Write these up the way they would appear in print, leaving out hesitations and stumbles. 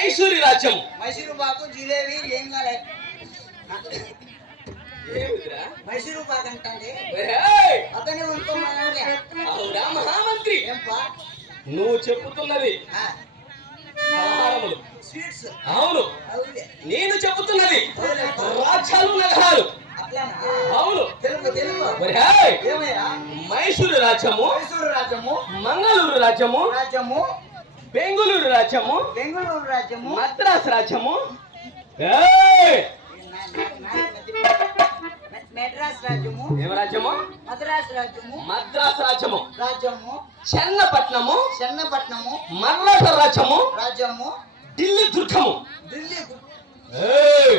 మైసూరి రాజ్యం. మైసూరు పాకు జిలేబీ ఏం కాలే మైసూరు పాకు అంటే అతనే ఉనుకోమన్నాడే. అవురా మహామంత్రి, ఏంపా నువ్వు చెప్పుతున్నది ఆహారములు స్వీట్స్? అవును. అవులే నేను చెప్పుతున్నది అవులే రాజ్యాలు నగరాలు. అట్లానా? అవును. తెలుగు తెలుగు ఏమయ్యా? మైసూరు రాజ్యము, మైసూరు రాజ్యము, మంగళూరు రాజ్యము, రాజ్యము, బెంగుళూరు రాజ్యము, బెంగళూరు రాజ్యము, మద్రాసు రాజ్యము, మెడ్రాస్ రాజ్యము, ఏం రాజ్యము? మద్రాసు రాజ్యము, మద్రాసు రాజ్యము, రాజ్యము, చెన్నపట్నము, చెన్నపట్నము, మర్రాఠ రాజ్యము, రాజ్యము, ఢిల్లీ దుర్గము. ఢిల్లీ. ఏయ్,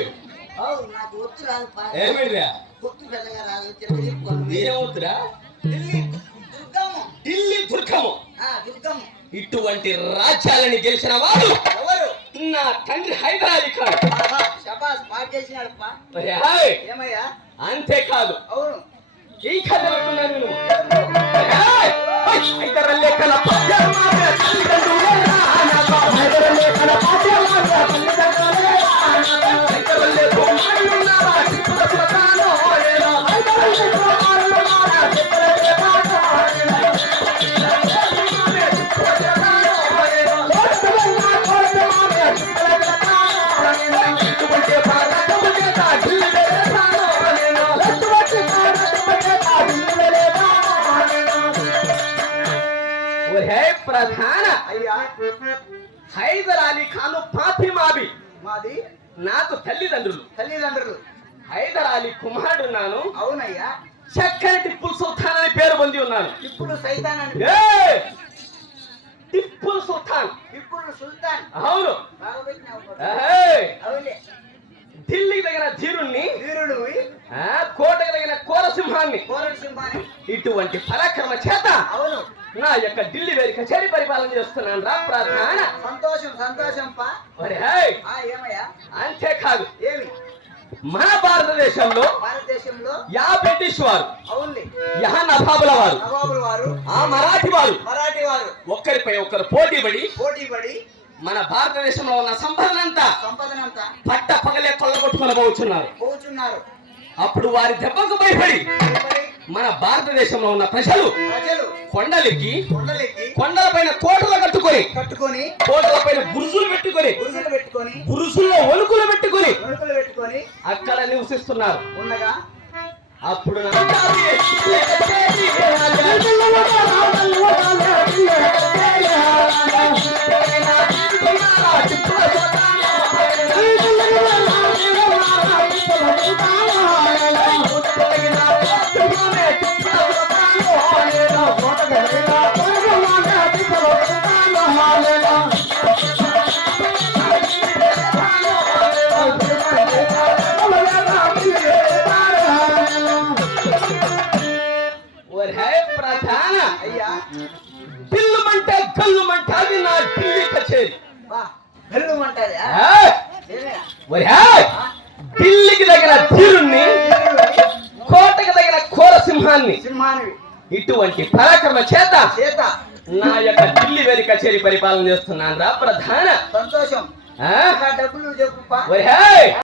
అవును, నాకు ఒత్తు రాదు. ఏమిరా ఒత్తు పెద్దగా రాదు. తిరగలిపుకోను. ఏమవుతురా? ఢిల్లీ దుర్గము. ఢిల్లీ దుర్గము. దుర్గము. ఇటువంటి రాజ్యాలని గెలిచిన వాడు ఎవరు? నా తండ్రి హైదర్ అలీ ఖాన్. శబాస్, బాగా చేసినాడప్పా. ఏమయ్యా? అంతేకాదు, అవును, ఈ కథ పెట్టున్నాను నేను. హైదర్ అలీ ఖాన్ ప్రధాన అయ్యా హైదర్ అలీ ఖాన్ ఫాతిమాబి మాది. నాకు తల్లిదండ్రులు. హైదర్ అలీ కుమారుడు నాను. అవునయ్యా. చక్కని టిప్పు సుల్తాన్ అని పేరు పొంది ఉన్నాను. ఇప్పుడు సైతాన్ అని. టిప్పు సుల్తాన్. ఇప్పుడు సుల్తాన్. అవును. బాగా పెట్టినావు. అవులే. ఢిల్లీకి తగిన ధీరుణ్ణి, ధీరుడు. కోటకి తగిన కోరసింహాన్ని. కోరసింహాన్ని. ఇటువంటి పరాక్రమ చేత అవును, నా యొక్క ఢిల్లీ వేదిక కచేరీ పరిపాలన చేస్తున్నాను రా ప్రధాన. సంతోషం సంతోషం పా. ఏమయ్యా? అంతేకాదు, ఏమి మన భారతదేశంలో యా బ్రిటిష్ వారు, అవునులే, యా నవాబుల వారు, నవాబుల వారు, ఆ మరాఠీ వారు ఒక్కరిపై ఒక్కరు పోటీ పడి మన భారతదేశంలో ఉన్న సంపదనంతా పట్ట పగలే కొల్లగొట్టుకుని పోతున్నారు. అప్పుడు వారి దెబ్బకు భయపడి మన భారతదేశంలో ఉన్న ప్రజలు కొండలెక్కి కొండలపైన కోటలు కట్టుకొని కోటలపైన బురుజులు పెట్టుకొని బురుజుల్లో ఒలుకులు పెట్టుకొని అక్కడ నివసిస్తున్నారు. ఉండగా అప్పుడు ప్రధాన పిల్లుమంటే గల్లుమంటే అది నా ఢిల్లీ కచేరీ. ఢిల్లీకి దగ్గర ధీరుణ్ణి, కోటకి దగ్గర కోరసింహాన్ని. ఇటువంటి పరాక్రమ చేత నా యొక్క ఢిల్లీ వేదిక కచేరీ పరిపాలన చేస్తున్నాను రా ప్రధాన. సంతోషం. డబ్బులు చెప్పు.